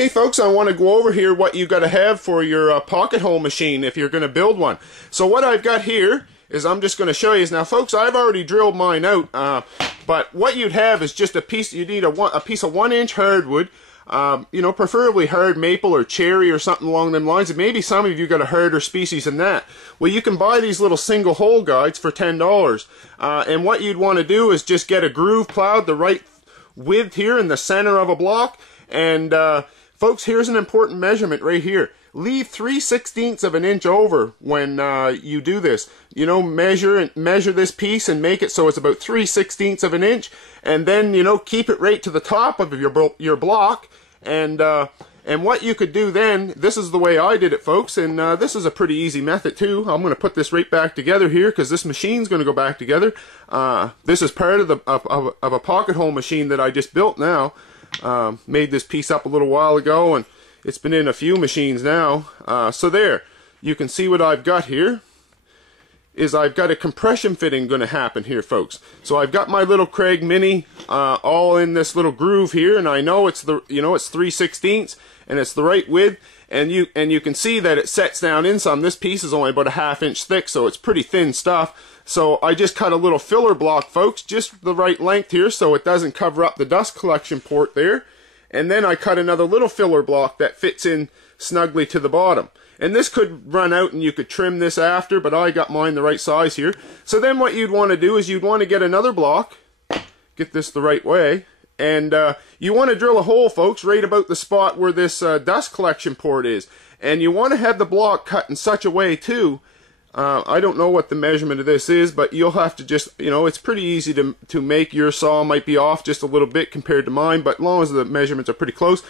Okay folks, I want to go over here what you got to have for your pocket hole machine if you're going to build one. So what I've got here is I'm just going to show you. Now folks, I've already drilled mine out, but what you'd have is just a piece. You need a piece of 1-inch hardwood, you know, preferably hard maple or cherry or something along them lines. And maybe some of you got a harder species than that. Well, you can buy these little single hole guides for $10. And what you'd want to do is just get a groove plowed the right width here in the center of a block. And folks, here's an important measurement right here. Leave 3/16 of an inch over when you do this. You know, measure this piece and make it so it's about 3/16 of an inch, and then, you know, keep it right to the top of your block. And what you could do then, this is the way I did it, folks, and this is a pretty easy method too. I'm going to put this right back together here because this machine's going to go back together. This is part of a pocket hole machine that I just built now. Made this piece up a little while ago, and it's been in a few machines now. So there, you can see what I've got here is I've got a compression fitting going to happen here, folks. So I've got my little Kreg Mini all in this little groove here, and I know it's the, you know, it's 3/16 and it's the right width, and you can see that it sets down in some. This piece is only about a 1/2 inch thick, so it's pretty thin stuff. So I just cut a little filler block, folks, just the right length here so it doesn't cover up the dust collection port there. And then I cut another little filler block that fits in snugly to the bottom. And this could run out and you could trim this after, but I got mine the right size here. So then what you'd want to do is you'd want to get another block, get this the right way, and you want to drill a hole, folks, right about the spot where this dust collection port is. And you want to have the block cut in such a way too, I don't know what the measurement of this is, but you'll have to just, you know, it's pretty easy to make. Your saw might be off just a little bit compared to mine, but as long as the measurements are pretty close,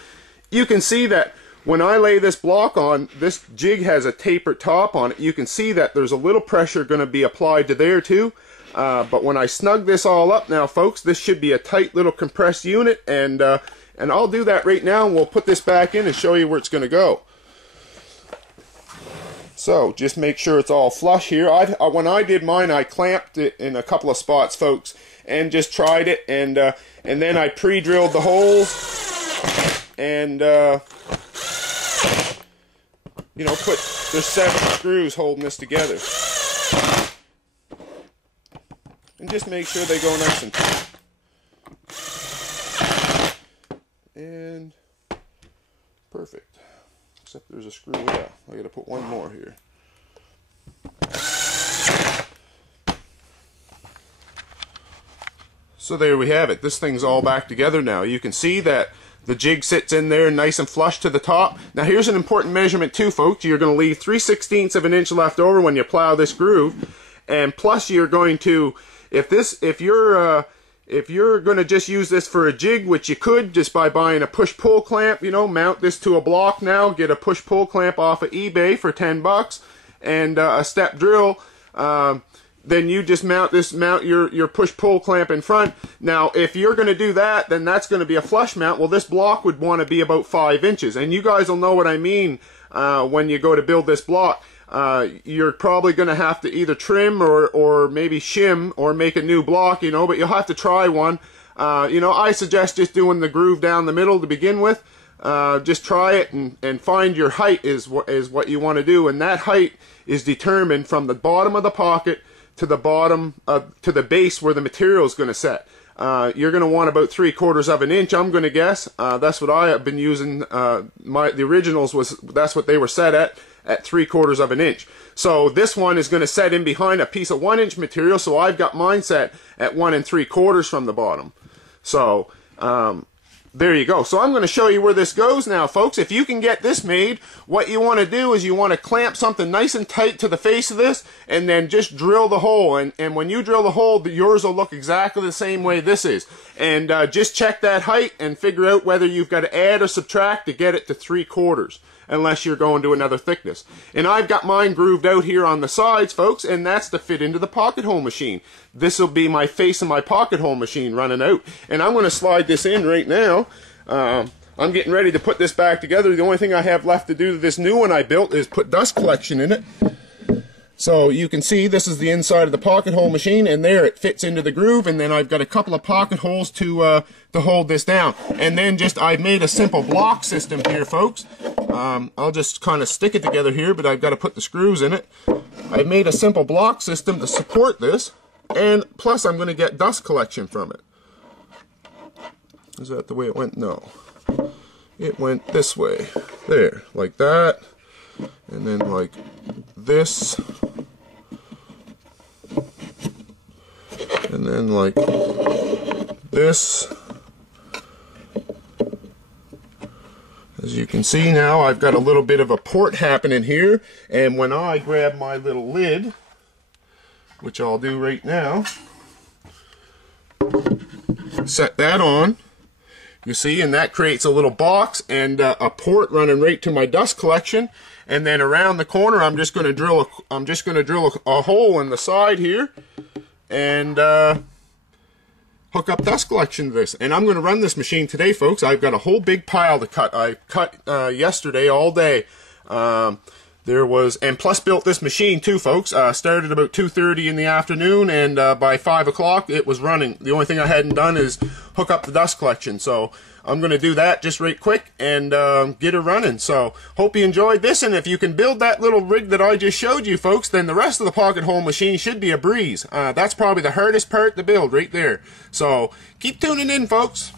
you can see that when I lay this block on, this jig has a tapered top on it. You can see that there's a little pressure going to be applied to there too. But when I snug this all up now, folks, this should be a tight little compressed unit, and I'll do that right now, and we'll put this back in and show you where it's going to go. So just make sure it's all flush here. When I did mine, I clamped it in a couple of spots, folks, and just tried it, and then I pre-drilled the holes, and you know, there's 7 screws holding this together, and just make sure they go nice and tight. And perfect. Except there's a screw out. I gotta put one more here. So there we have it. This thing's all back together now. You can see that the jig sits in there nice and flush to the top. Now here's an important measurement too, folks. You're going to leave 3/16 of an inch left over when you plow this groove, and plus you're going to, if you're going to just use this for a jig, which you could just by buying a push-pull clamp, you know, mount this to a block now, get a push-pull clamp off of eBay for $10 and a step drill. Then you just mount your push-pull clamp in front. Now, if you're going to do that, then that's going to be a flush mount. Well, this block would want to be about 5 inches, and you guys will know what I mean when you go to build this block. You're probably going to have to either trim or maybe shim or make a new block, you know, but you'll have to try one. You know, I suggest just doing the groove down the middle to begin with. Just try it and find your height is what you want to do, and that height is determined from the bottom of the pocket to the bottom to the base where the material is going to set. You're going to want about 3/4 of an inch, I'm going to guess. That's what I have been using. The originals that's what they were set at 3/4 of an inch. So this one is going to set in behind a piece of 1-inch material, so I've got mine set at 1 3/4 from the bottom. So there you go. So I'm going to show you where this goes now, folks. If you can get this made, what you want to do is you want to clamp something nice and tight to the face of this, and then just drill the hole. And when you drill the hole, yours will look exactly the same way this is. And just check that height and figure out whether you've got to add or subtract to get it to 3/4. Unless you're going to another thickness. And I've got mine grooved out here on the sides, folks, and that's to fit into the pocket hole machine. This will be my face of my pocket hole machine running out. And I'm going to slide this in right now. I'm getting ready to put this back together. The only thing I have left to do to this new one I built is put dust collection in it. So you can see this is the inside of the pocket hole machine, and there it fits into the groove, and then I've got a couple of pocket holes to hold this down. And then I've made a simple block system here, folks. I'll just kind of stick it together here, but I've got to put the screws in it. I've made a simple block system to support this, and plus I'm going to get dust collection from it. Is that the way it went? No. It went this way. There, like that. And then like this. And then like this. As you can see now, I've got a little bit of a port happening here, and when I grab my little lid, which I'll do right now, set that on, you see, and that creates a little box and a port running right to my dust collection. And then around the corner, I'm just going to drill a hole in the side here, and hook up dust collection to this. And I'm going to run this machine today, folks. I've got a whole big pile to cut. I cut yesterday all day. And plus built this machine too, folks. Started about 2:30 in the afternoon, and by 5 o'clock it was running. The only thing I hadn't done is hook up the dust collection. So I'm going to do that just right quick and get her running. So hope you enjoyed this, and if you can build that little rig that I just showed you, folks, then the rest of the pocket hole machine should be a breeze. That's probably the hardest part to build right there. So keep tuning in, folks.